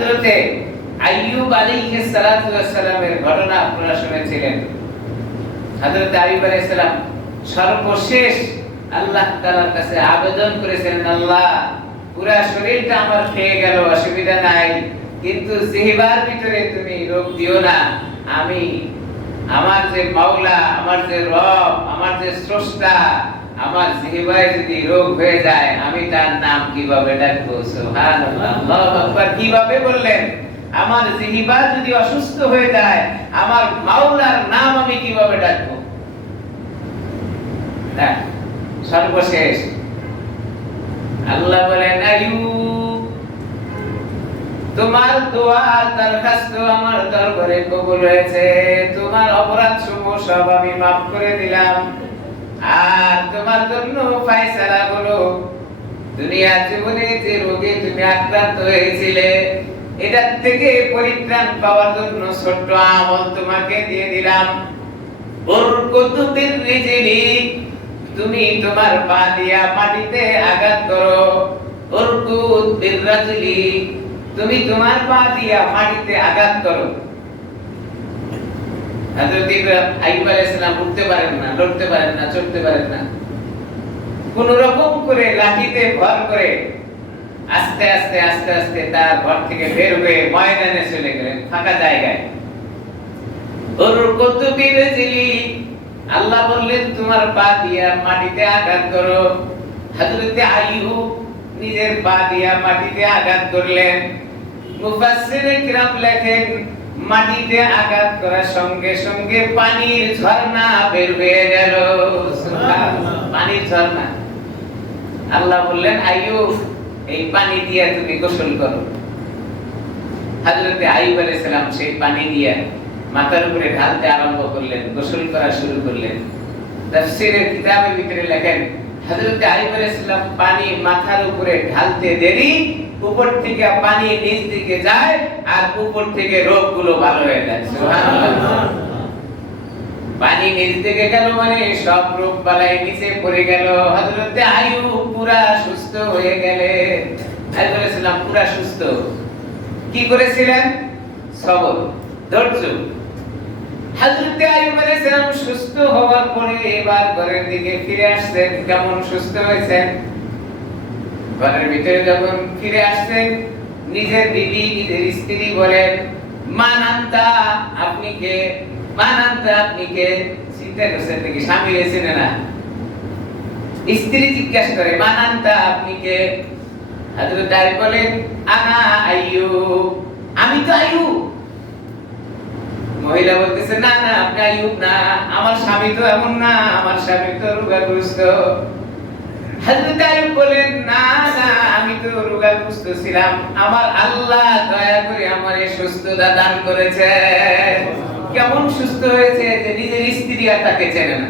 হযরতে আইয়ুব আলাইহিস সালাতু সালামের ঘটনা আপনারা শুনেছিলেন। হযরত আইয়ুব আলাইহিস সালাম সর্বশেষ আল্লাহ তাআলার কাছে আবেদন করেছিলেন আল্লাহ, পুরা শরীরটা আমার খেয়ে গেল, অসুবিধা নাই, কিন্তু জিহবার ভিতরে তুমি রোগ দিও না। আমি, আমার যে মাওলা, আমার যে রব, আমার যে স্রষ্টা আমার জিহবায় যদি রোগ হয়ে যায়, আমি তার নাম কীভাবে ডাকবো? সুবহানাল্লাহ কীভাবে বললেন? আমার জিহবা যদি অসুস্থ হয়ে যায়, আমার মাওলার নাম আমি কীভাবে ডাকবো? সর্বশেষ। আল্লাহ বলেন তোমার দোয়া দরখাস্ত আমার দরবারে কবুল হয়েছে। তোমার অপরাধ সমূহ সব আমি মাফ করে দিলাম। আর তোমার জন্য ফায়সালা হলো। দুনিয়ার জীবনে যে রোগে তুমি আক্রান্ত হয়েছিলে, এটার থেকে পরিত্রাণ পাওয়ার জন্য ছোট্ট আমল তোমাকে দিয়ে দিলাম। বরকতুবির রিজলি তুমি তোমার পা দিয়া মাটিতে আঘাত করো। বরকুত বির রাজলি তুমি তোমার পা দিয়া মাটিতে আঘাত করো। ইব্রাহিম উঠতে পারেন না, লড়তে পারেন না পারেন না। কোন রকম করে লাঠিতে ভর করে আস্তে আস্তে আস্তে আস্তে তার ঘর থেকে বের হয়ে ময়দানে চলে গেলেন, ফাঁকা জায়গায়। আল্লাহ বললেন, তোমার পা দিয়া মাটিতে আঘাত করো। হযরতে আইয়ুব নিজের পা দিয়া মাটিতে আঘাত করলেন। মুফাসসিরে কিরাম লেখেন মাটিতে আঘাত করার সঙ্গে সঙ্গে পানির ঝর্ণা বের হয়ে গেল। পানির ঝর্ণা। আল্লাহ বললেন, আইয়ুব, এই পানি দিয়ে তুমি গোসল করো। হযরতে আইয়ুব আলাইহিস সালাম সেই পানি দিয়ে মাথার উপরে ঢালতে আরম্ভ করলেন, গোসল করা শুরু করলেন। তার তাফসীরের কিতাবের ভিতরে লেখেন হযরতে আইয়ুব আলাইহিস সালাম পানি মাথার উপরে ঢালতে দেরি, উপর থেকে পানি নিচ দিকে যায় আর উপর থেকে রোগগুলো ভালো হয়ে যায়। সুবহানাল্লাহ। পানি নিচ থেকে গেল মানে সব রোগ বালাই নিচে পড়ে গেল। হযরতে আয়ুব পুরা সুস্থ হয়ে গেলে। আয়ুব আলাইহিস সালাম পুরা সুস্থ। কি করেছিলেন? সবর ধৈর্য। হযরতে আয়ুব আলাইহিস সালাম সুস্থ হওয়ার পরে এবার ঘরের দিকে ফিরে আসছেন। কেমন সুস্থ হয়েছেন? ঘরের ভিতরে যখন ফিরে আসছেন, নিজের বিবি, নিজের স্ত্রী বলেন, মানান্তা, আপনি কে? মানান্তা, আপনি কে? চিন্তা করছেন নাকি স্বামী রয়েছেন না স্ত্রী জিজ্ঞাসা করে, মানান্তা, আপনি কে? হযরত আলী বলেন, আনা আইয়ুব। আমি তো আইয়ুব। মহিলা বলতেছে, না না, আপনি আইয়ুব না, আমার স্বামী তো এমন না, আমার স্বামী তো রোগাগ্রস্ত। হযরত আইয়ুব বলেন, না না, আমি তো রোগাগ্রস্ত ছিলাম, আমার আল্লাহ দয়া করে আমারে সুস্থতা দান করেছে। কেমন সুস্থ হয়েছে যে নিজের স্ত্রী আর তাকে চেনে না।